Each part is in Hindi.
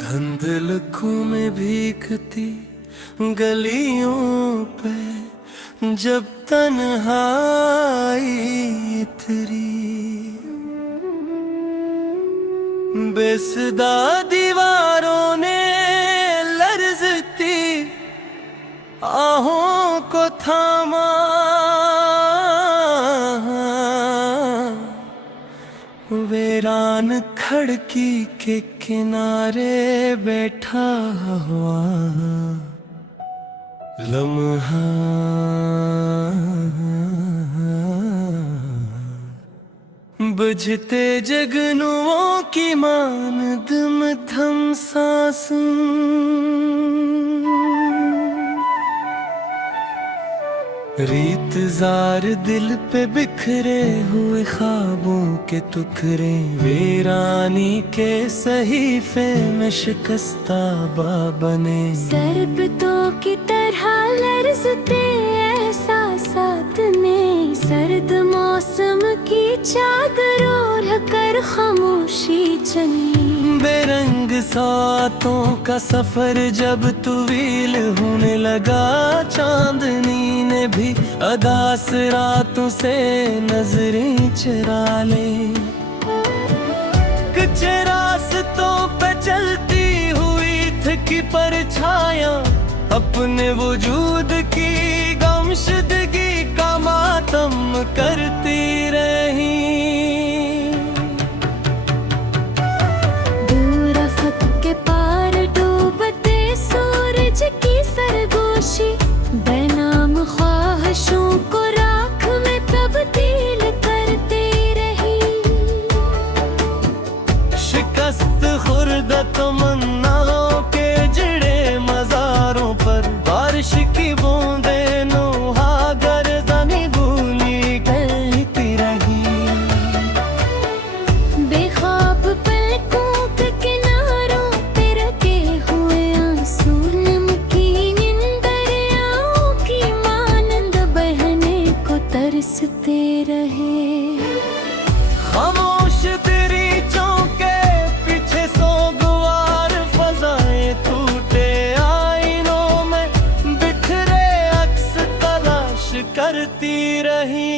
धुंधलकों में भीगती गलियों पे जब तन्हाई इतरी, बेसदा दीवारों ने लर्जती आहों को थामा, वीरान खिड़की के किनारे बैठा हुआ लम्हा, बुझते जगनुओं की मानद मध्यम सांसों, रीतजार दिल पे बिखरे हुए ख्वाबों के टुकड़े, वीरानी के सहीफे में शिकस्ता बने। सरबतों की तरह लर्जते एहसासात ने, सर्द मौसम की चादर ओढ़ कर खामोशी चली। बेरंग सातों का सफर जब तवील होने लगा, चांदनी ने भी अदास रातों से नजरें चुरा ले। कच्चे रास्तों पे चलती हुई थकी परछायां अपने वजूद की गमशदगी का मातम करती रही। बेनाम ख्वाहिशों को राख में तब्दील करती रही। शिकस्त खुर्दा तमन्नाओं के जड़े मज़ारों पर बारिश की बूंदें नोहा गर्दनी भूली गलती रही। बेख्वाब पलकों के किनारों पे रखे हुए आंसू तरसते रहे। खामोश दरीचों के पीछे सोगवार फजाएं टूटे आईनों में बिखरे अक्स तलाश करती रही।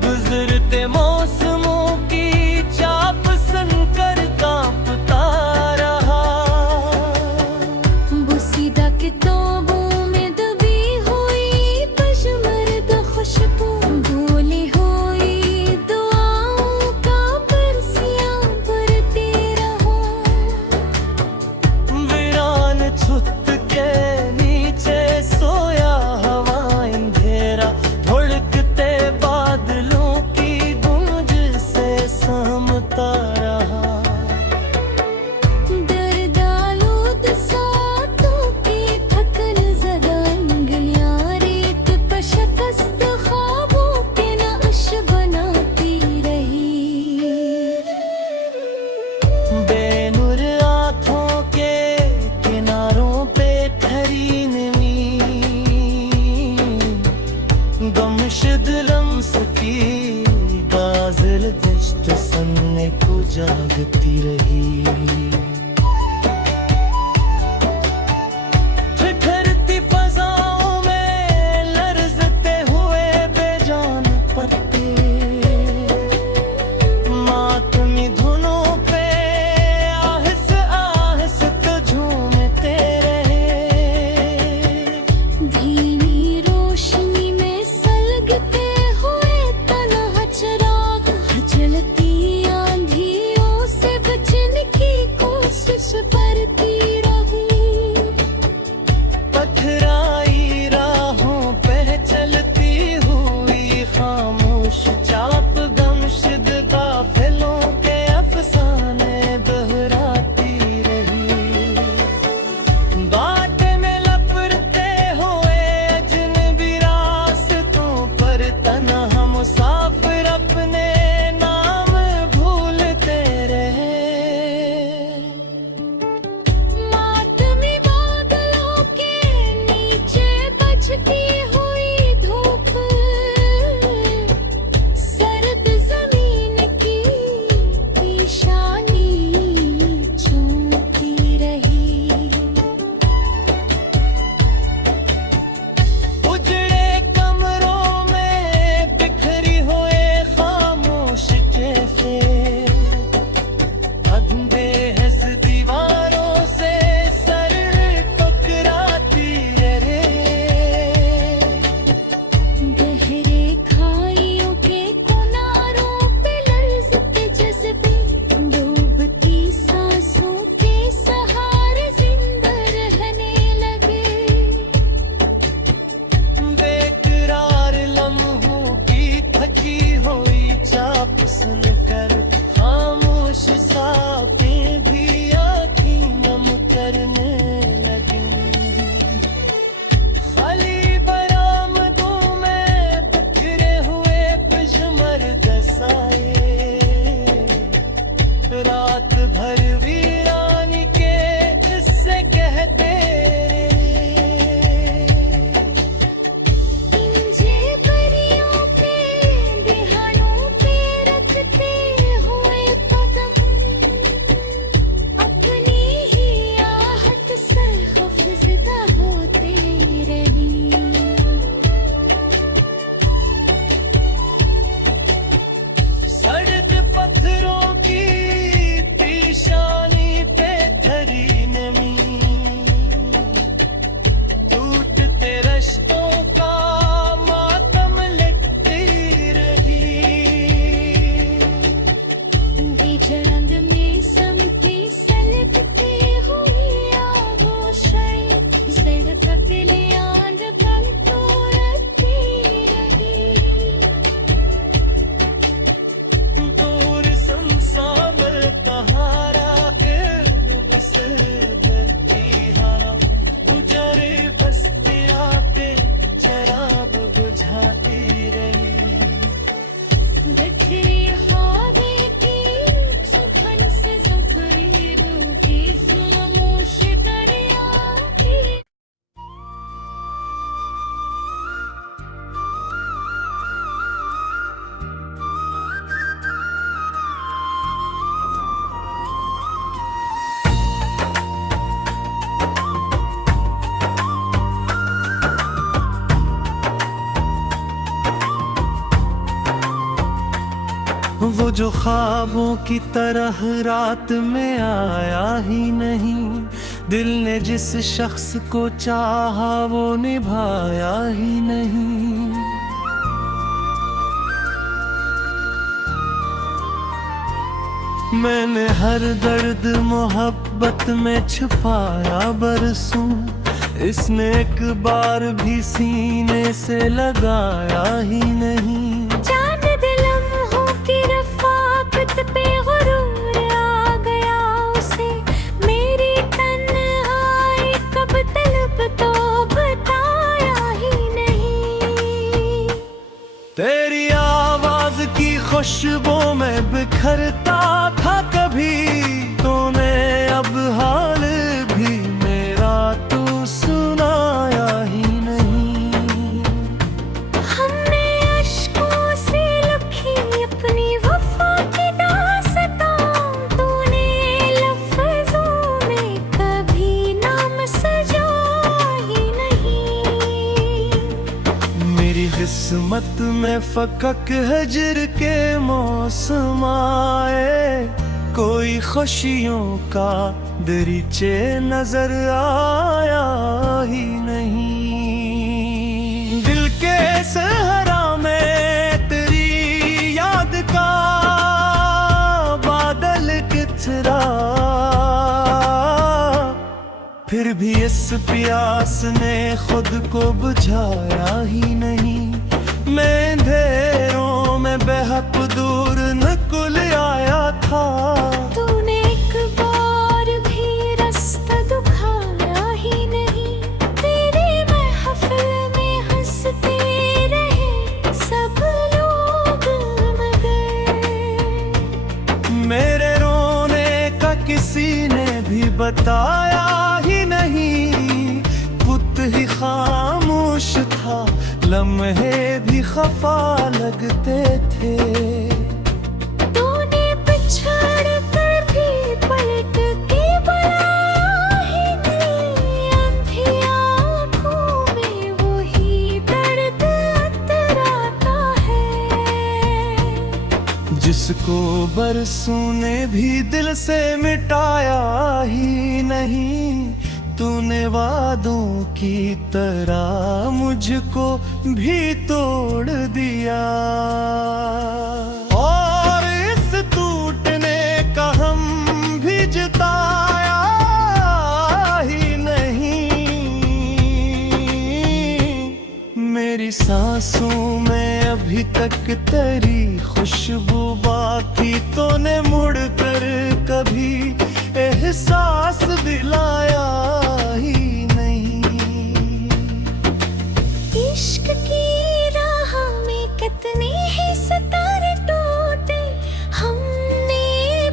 गुजरते मौसमों की चाप सनकर कांपता रहा। बुसीदा के तौबों में दबी हुई पशमर्द खुशबू, भूली हुई दुआओं का बरसियां भरती रहो। वीरान छुत के नीचे सोया हवा अंधेरा, धुड़कते बादलों की गूंज से सहमता रहा। दर्द आलूद सातों की थक पतली आंध पल तो रखती रही। दूर संसा में तहारा के बसे गई हारा, उजारे बस्तियाँ पे शराब बुझाती रही। बिखरी ख्वाबे की सुखन से ज़फीरों की खामोश दरिया की। वो जो ख्वाबों की तरह रात में आया ही नहीं, दिल ने जिस शख्स को चाहा वो निभाया ही नहीं। मैंने हर दर्द मोहब्बत में छुपाया बरसों, इसने एक बार भी सीने से लगाया ही नहीं। चांद लम्हों की रफ़ाकत पे गुरूर आ गया उसे, मेरी तन्हाई कब तलब तो बताया ही नहीं। तेरी आवाज की खुशबू में बिखरता था कभी, तूने अब हाल भी मेरा तू सुनाया ही नहीं। हमने अश्कों से लिखी अपनी वफ़ा की दास्तां, तूने लफ्ज़ों में कभी नाम सजाया ही नहीं। मेरी किस्मत में फकक हजर के मौसम आए, कोई खुशियों का दरीचे नजर आया ही नहीं। दिल के सहरा में तेरी याद का बादल किचरा, फिर भी इस प्यास ने खुद को बुझाया ही नहीं। मैं अंधेरों में बेहद दूर निकल आया था, तूने एक बार भी रास्ता दिखाया ही नहीं। तेरी महफिल में हंसते रहे सब लोग मगर मेरे रोने का किसी ने भी बताया ही नहीं। खुद ही खामोश था, लम्हे भी खफा लगते थे। तूने पिछड़ कर भी पलट के बुलाया ही नहीं। अंधी आँखों में वही दर्द अतराता है, जिसको बरसों ने भी दिल से मिटाया ही नहीं। तूने वादों की तरह मुझको भी तोड़ दिया, और इस टूटने का हम भी जताया ही नहीं। मेरी सांसों में अभी तक तेरी खुशबू बाकी, तूने मुड़ कर कभी एहसास दिलाया ही नहीं। इश्क की राह में कितने ही सितारे टूटे, हमने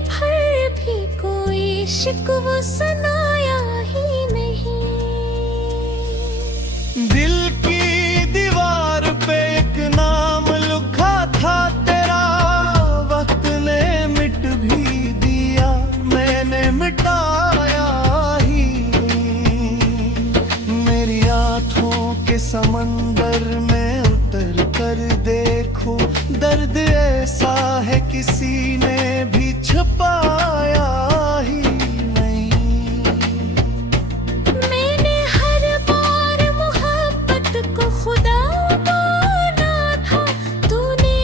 फिर भी कोई शिकवा सुनाया ही नहीं। दिल की दीवार पे एक नाम लिखा था तेरा, वक्त ने मिट भी दिया, मैंने मिटाया ही। मेरी आँखों के समंदर में उतर कर देखो, दर्द ऐसा है किसी ने भी छुपाया ही नहीं। मैंने हर बार मोहब्बत को खुदा माना था, तूने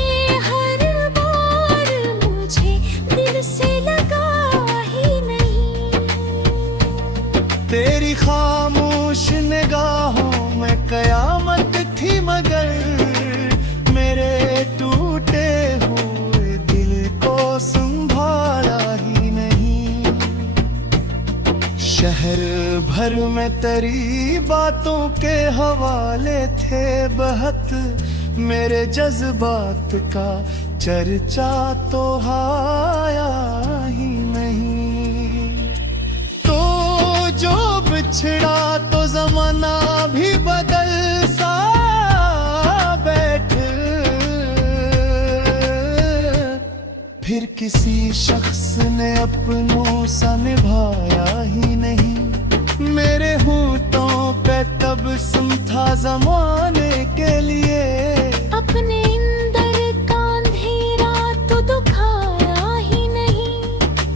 हर बार मुझे दिल से लगाया ही नहीं। तेरी खामोश निगाह शहर में तेरी बातों के हवाले थे बहत, मेरे जज्बात का चर्चा तो आया ही नहीं। तो जो बिछड़ा तो जमाना भी बदल सा बैठ, फिर किसी शख्स ने अपनों सा निभाया ही नहीं। मेरे होठों पे तबस्सुम था जमाने के लिए, अपने अंदर का अंधेरा तो दुखाया ही नहीं।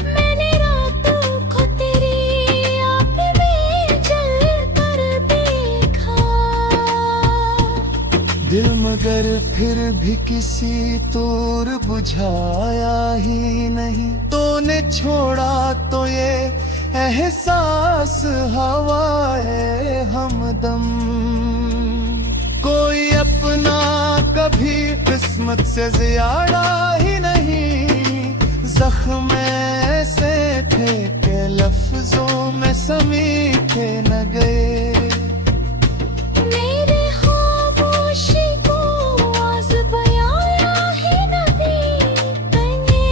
मैंने रातों को तेरी आँख में जल कर देखा, दिल मगर फिर भी किसी तोर बुझाया ही नहीं। तूने छोड़ा तो ये एहसास हवाए हमदम, कोई अपना कभी किस्मत से ज्यादा ही नहीं। जख्म ऐसे थे कि लफ्जों में समीटे न गए। मेरे खामोशी को आवाज़ बयाया ही न दी, मैंने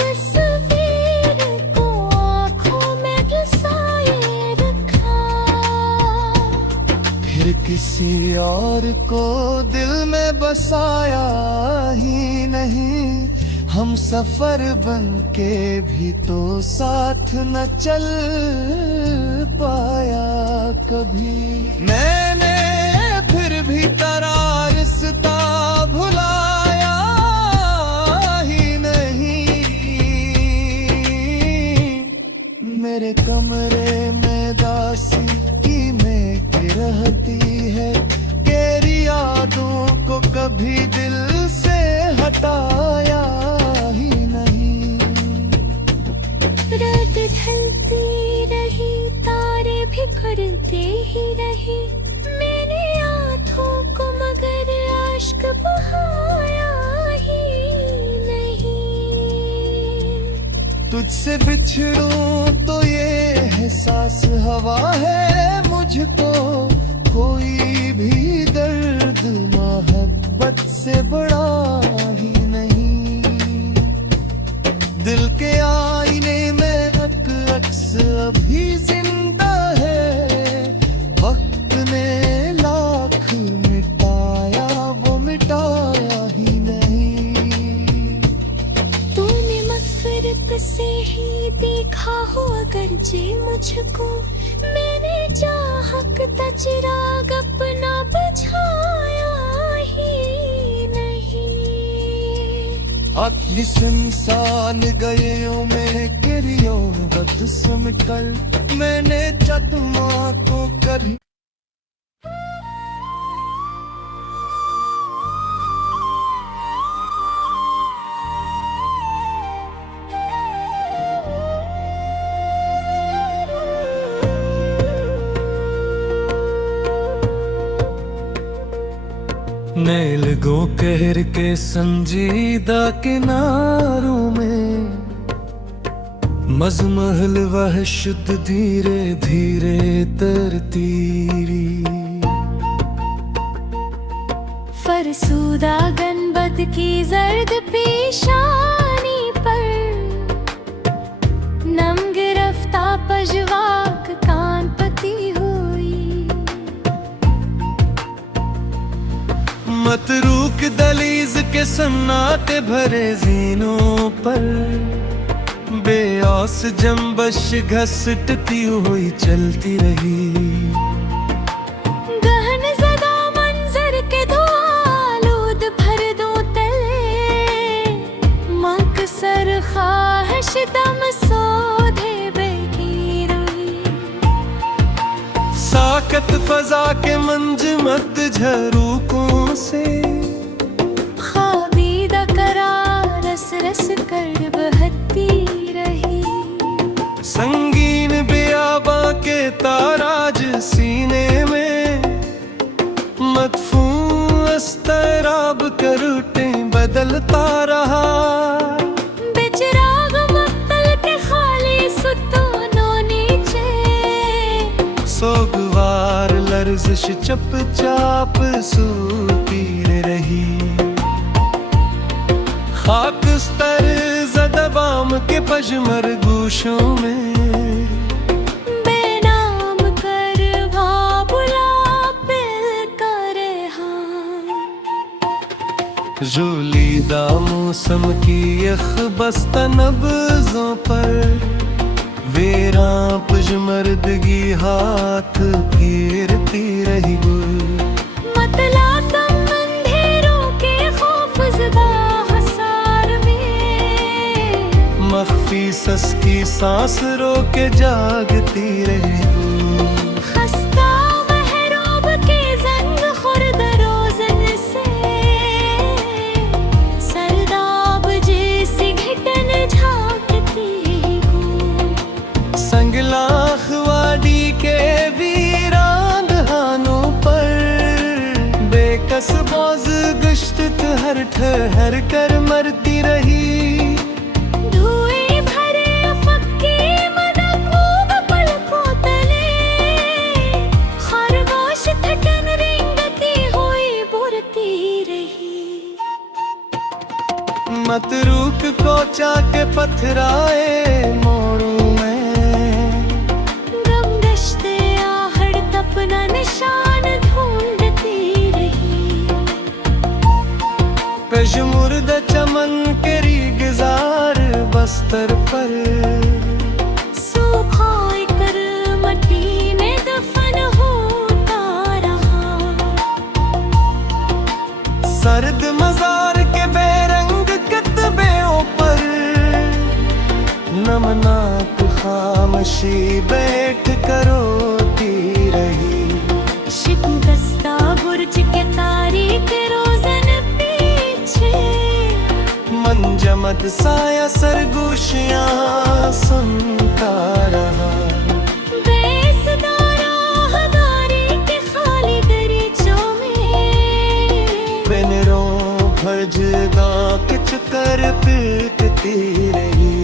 तस्वीर को आँखों में घुसाए रखा। फिर किसी और को दिल में बसाया ही नहीं। हम सफर बन के भी तो साथ न चल पाया कभी। मैंने फिर भी तेरा रिश्ता भुलाया ही नहीं। मेरे कमरे में दासी की मेघ रहती है, तेरी यादों को कभी दिल से हटाया ही नहीं। रात ढलती रही, तारे भी खुलते ही रहे, मैंने आँखों को मगर आश्क बहाया ही नहीं। तुझसे बिछड़ूं तो ये एहसास हवा है मुझको, कोई भी दर्द मोहब्बत से बड़ा ही नहीं। दिल के आईने में अक्स अभी जिंदा है, वक्त ने लाख मिटाया वो मिटाया ही नहीं। तूने मगफिरत से ही देखा हो अगर जे मुझको, मैंने चाहक का चिराग अपना बुझाया ही नहीं। अपनी संसान गए में करियो बद सुमकल, मैंने चतमा को करी। नैल गो कहर के संजीदा किनारों में, मजमहल वहशत धीरे धीरे तरतीरी। फरसूदा गनबद की जर्द पेशानी पर, नम गिरफ्ता पजवाक कान पती हुई। मतरूक दलीज के सन्नाटे भरे जीनों पर, बेआस जंबश घसटती हुई चलती रही। गहन ज़दा मंजर के धुआंलूद भर दूं तले, मकसर ख्वाहिश दम सोधे बेगी रुई। साकत फजा के मंजमत झरोकों से, ख्वाबीदा करार रस रस कर बहती रही। संगीन बेआबा के ताराज सीने में, मदफू अस्तराब करूटे बदलता रहा। चुपचाप सूती रही। खाकस्तर ज़दबाम के पजमर गोशों में बेनाम कर भाबुला पिल करे हाँ। जोलीदा मौसम की यख बस्ता नब्ज़ों पर वेरा पजमर्दगी हाथ फेरती रही गुल। मतला कम अंधेरों के खौफज़दा हसार में मख्फी सस की सांस रोके जागती रही गुल। खस्ता महरोब के जंग खुर्द रोज़न से सरदाब जैसी घिटन झांकती संगलाख वाडी के वीरान दहानों पर बेकस मौज गश्त हर ठहर कर मरती रही। धुएं भरे अफक की मदबूब पलकों तले खरगोश थकन रेंगती हुई बुरती रही। मतरूक कोचा के पथराए मोड़ों में अपना निशान ढूंढती रही। पेशमुर्द चमन के रीगजार बस्तर पर सूखा कर मट्टी में दफन होता रहा। सर्द मजार के बेरंग कतबेओं पर नमनाक खामोशी बैठ करोती रही। शिकस्ता बुर्ज के तारीख रोज़न पीछे मंजमद साया सरगोशियां सुनता रहा। बेसदारा हदारी के खाली दरीचों में बिनरों भजदा के चक्कर पीटती रही।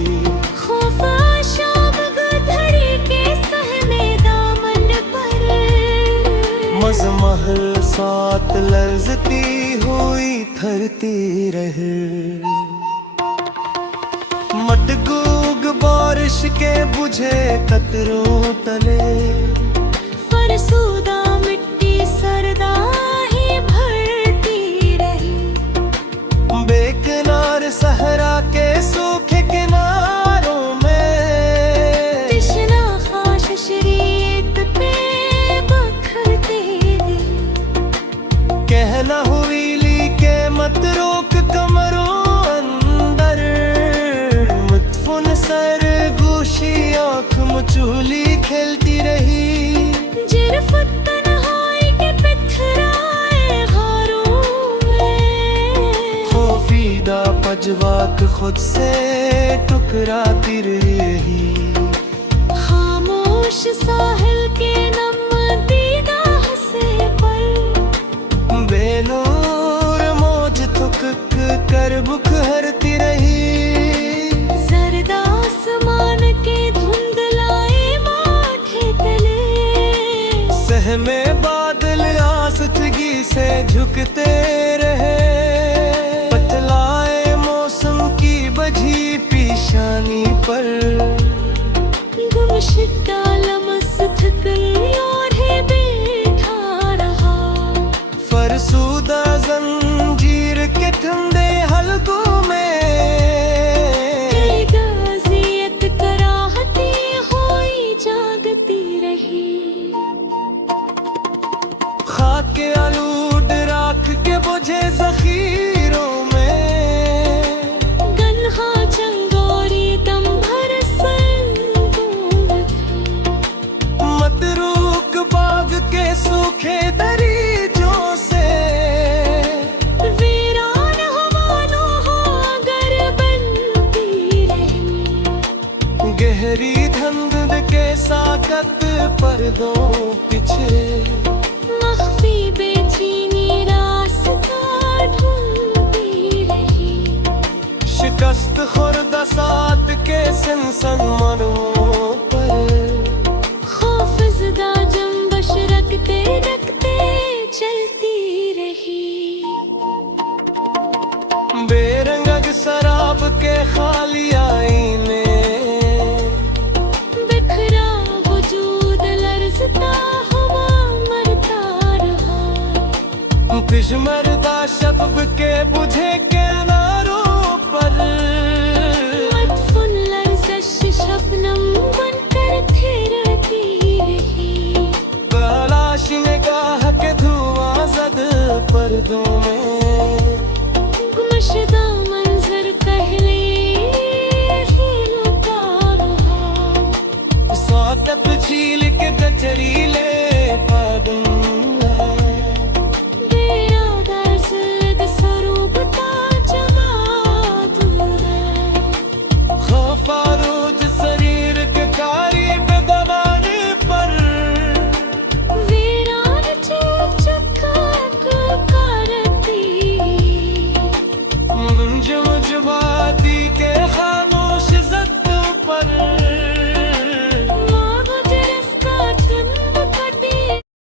मजमहल साथ लर्जती हुई थरती रहे। मटगूग बारिश के बुझे कतरों तले फरसूदा मिट्टी सरदा ही भरती रही। बेकिनार सहरा के सूखे किनारों में तिश्ना खाश शरीयत पे कहना हुईली के मत रोक कमरों अंदर मुतफुन सर गोशी आँख मचूली खेलती रही। जिरफत तन्हाई के पिथराए घरों में खौफीदा पजवाक खुद से टुकराती रही। खामोश साहिल के नम दीदा हंसे पर बेनूर मौज थुक कर बुक हरती रही। जर्द आसमान के धुंधलाए माथे तले सहमे बादल आसतगी से झुकते रहे। बतलाए मौसम की बझी पेशानी पर गुमशुदा लम्स थकल और है बैठा रहा। फरसूदा जंजीर के ठंडे हलकों में गाजियत कराहती हुई जागती रही। खाके आलूड राख के बुझे जखीरों में गन्हा चंगोरी दम भर मतरूक बाग के सूखे दरीजों से वीरान हवानो हो अगर बनती रही। गहरी धंध के साकत पर्दों पीछे मख्फी बेचैनी रास्ता ढूंढती रही। शिकस्त खुर्दा सात के सिनसन मरों पर खौफज़दा जंबश रखते रखते दिशमरदा शब के बुझे के नारों पर मदफून लर्ज़श शबनम बनकर थिरती रही। तलाश निगाह के धुआं जद पर्दों में गुमशुदा मंजर पहले ही लुटा रहा। सौतप झील के कचरी